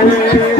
Amen.